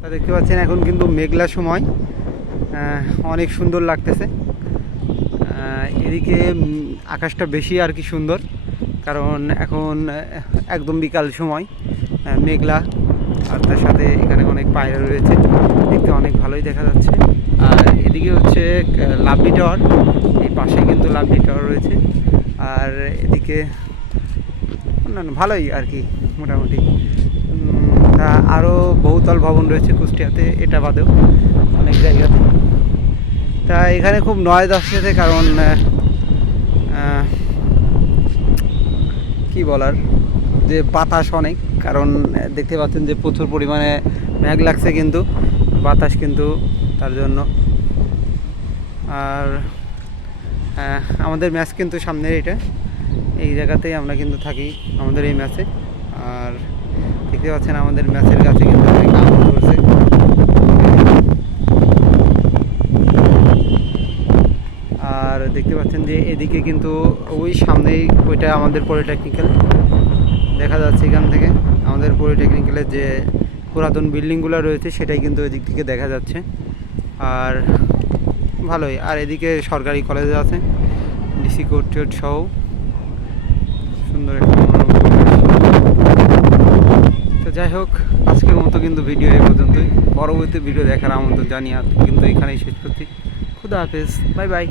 তা দেখতে পাচ্ছেন এখন কিন্তু মেঘলা সময়, অনেক সুন্দর লাগতেছে। এদিকে আকাশটা বেশি আর কি সুন্দর, কারণ এখন একদম বিকাল সময়, মেঘলা, আর তার সাথে এখানে অনেক পায়রা রয়েছে, দেখতে অনেক ভালোই দেখা যাচ্ছে। আর এদিকে হচ্ছে লাভলি টাওয়ার, এই পাশে কিন্তু লাভলি টাওয়ার রয়েছে। আর এদিকে অন্যান্য ভালোই আর কি মোটামুটি। তা আরও বহুতল ভবন রয়েছে কুষ্টিয়াতে, এটা বাদেও অনেক জায়গাতে। তা এখানে খুব নয়েজ আসছে, কারণ কি বলার, যে বাতাস অনেক, কারণ দেখতে পাচ্ছেন যে প্রচুর পরিমাণে মেঘ লাগছে, কিন্তু বাতাস কিন্তু তার জন্য। আর আমাদের ম্যাচ কিন্তু সামনের এটা, এই জায়গাতেই আমরা কিন্তু থাকি আমাদের এই ম্যাচে। আর দেখতে পাচ্ছেন আমাদের ম্যাচের কাছে কিন্তু অনেক আনন্দ করছে। আর দেখতে পাচ্ছেন যে এদিকে কিন্তু ওই সামনেই ওইটা আমাদের পলিটেকনিক্যাল দেখা যাচ্ছে। এখান থেকে আমাদের পলিটেকনিক্যালের যে পুরাতন বিল্ডিংগুলো রয়েছে সেটাই কিন্তু এদিক থেকে দেখা যাচ্ছে। আর ভালোই। আর এদিকে সরকারি কলেজ আছে, ডিসি কোর্ট সহ সুন্দর একটা মনোরম পরিবেশ। তো যাই হোক, আজকের মতো কিন্তু ভিডিও এই পর্যন্তই। পরবর্তী ভিডিও দেখার আমন্ত্রণ জানিয়ে কিন্তু এখানেই শেষ করছি। খুদা হাফেজ, বাই বাই।